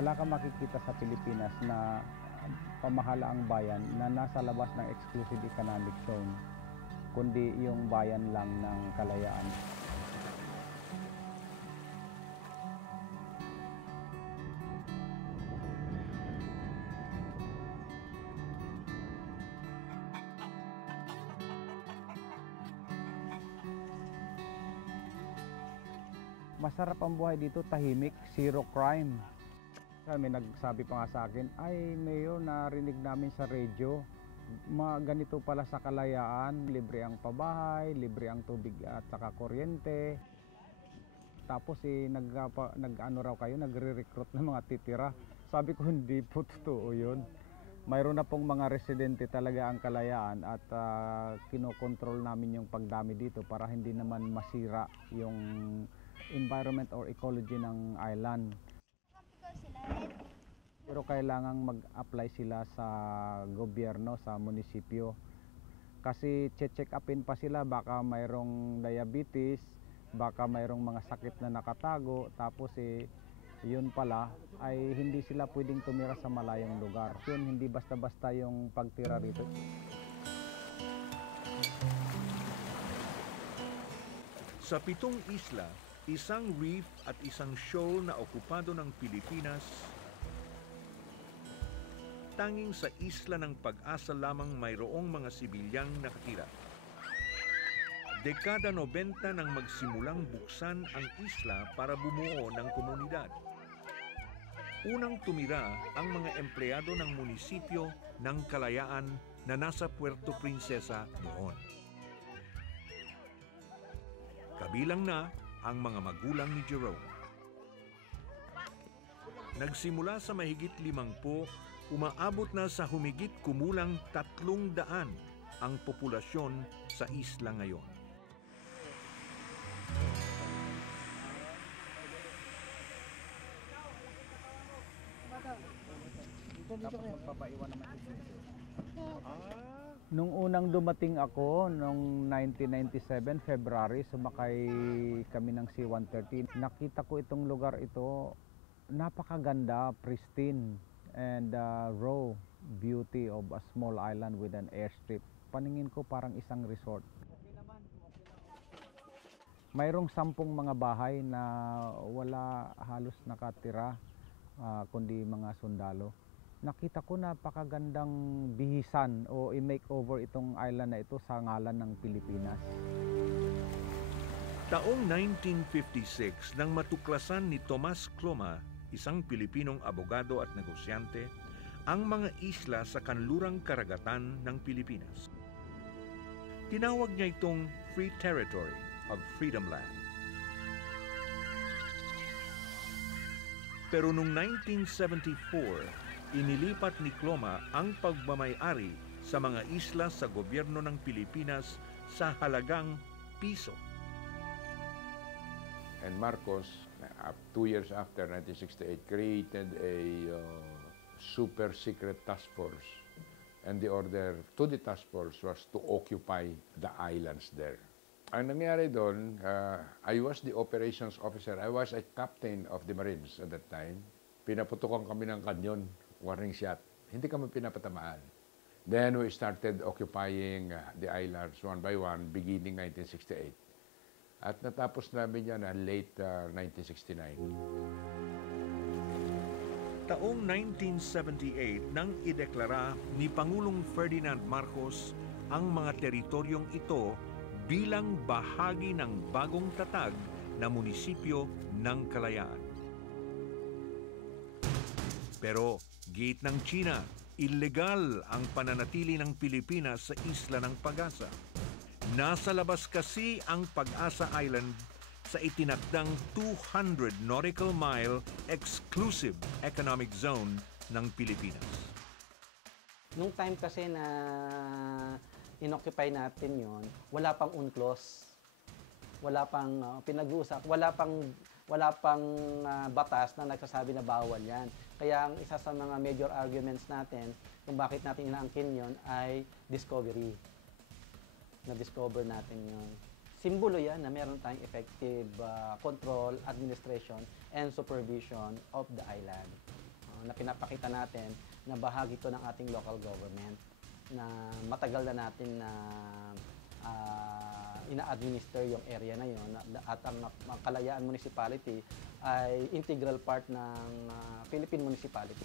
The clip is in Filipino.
Wala kang makikita sa Pilipinas na pamahalaang bayan na nasa labas ng exclusive economic zone, kundi yung bayan lang ng Kalayaan. Masarap ang buhay dito, tahimik, zero crime. May nagsabi pa nga sa akin, ay Mayor, narinig namin sa radyo, ganito pala sa Kalayaan, libre ang pabahay, libre ang tubig at saka kuryente. Tapos nag-ano raw kayo, nagre-recruit ng mga titira. Sabi ko, hindi po totoo yun. Mayroon na pong mga residente talaga ang Kalayaan at kinokontrol namin yung pagdami dito para hindi naman masira yung environment or ecology ng island. Pero kailangang mag-apply sila sa gobyerno, sa munisipyo. Kasi check upin pa sila, baka mayroong diabetes, baka mayroong mga sakit na nakatago, tapos yun pala ay hindi sila pwedeng tumira sa malayong lugar. Yun, hindi basta-basta yung pagtira rito. Sa 7 isla, isang reef at isang shoal na okupado ng Pilipinas, tanging sa isla ng Pag-asa lamang mayroong mga sibilyang nakatira. Dekada 90 nang magsimulang buksan ang isla para bumuo ng komunidad. Unang tumira ang mga empleyado ng munisipyo ng Kalayaan na nasa Puerto Princesa noon. Kabilang na ang mga magulang ni Jerome. Nagsimula sa mahigit 50, umaabot na sa humigit kumulang 300 ang populasyon sa isla ngayon. Nung unang dumating ako, noong 1997, February, sumakay kami ng C-130. Nakita ko itong lugar ito, napakaganda, pristine, and raw beauty of a small island with an airstrip. Paningin ko parang isang resort. Mayroong 10 mga bahay na wala halos nakatira, kundi mga sundalo. Nakita ko napakagandang bihisan o i-makeover itong island na ito sa ngalan ng Pilipinas. Taong 1956 nang matuklasan ni Tomas Cloma, isang Pilipinong abogado at negosyante, ang mga isla sa kanlurang karagatan ng Pilipinas. Tinawag niya itong Free Territory of Freedom Land. Pero noong 1974, inilipat ni Cloma ang pagmamay-ari sa mga isla sa gobyerno ng Pilipinas sa halagang piso. And Marcos, 2 years after 1968, created a super secret task force. And the order to the task force was to occupy the islands there. Ang nangyari doon, I was the operations officer. I was a captain of the Marines at that time. Pinaputukan kami ng kanyon, warning shot. Hindi kami pinapatamaan. Then we started occupying the islands one by one beginning 1968. At natapos namin yan late 1969. Taong 1978 nang ideklara ni Pangulong Ferdinand Marcos ang mga teritoryong ito bilang bahagi ng bagong tatag na munisipyo ng Kalayaan. Pero gate ng China, illegal ang pananatili ng Pilipinas sa isla ng Pag-asa. Nasa labas kasi ang Pag-asa Island sa itinakdang 200 nautical mile exclusive economic zone ng Pilipinas. Nung time kasi na inoccupy natin yon, wala pang UNCLOS, wala pang pinag-uusap, wala pang batas na nagsasabi na bawal yan. Kaya ang isa sa mga major arguments natin kung bakit natin inaangkin yon ay discovery. Na-discover natin yon. Simbolo yan na meron tayong effective control, administration, and supervision of the island. na pinapakita natin na bahagi ito ng ating local government na matagal na natin na ina-administer yung area na yun at ang Kalayaan Municipality ay integral part ng Philippine Municipality.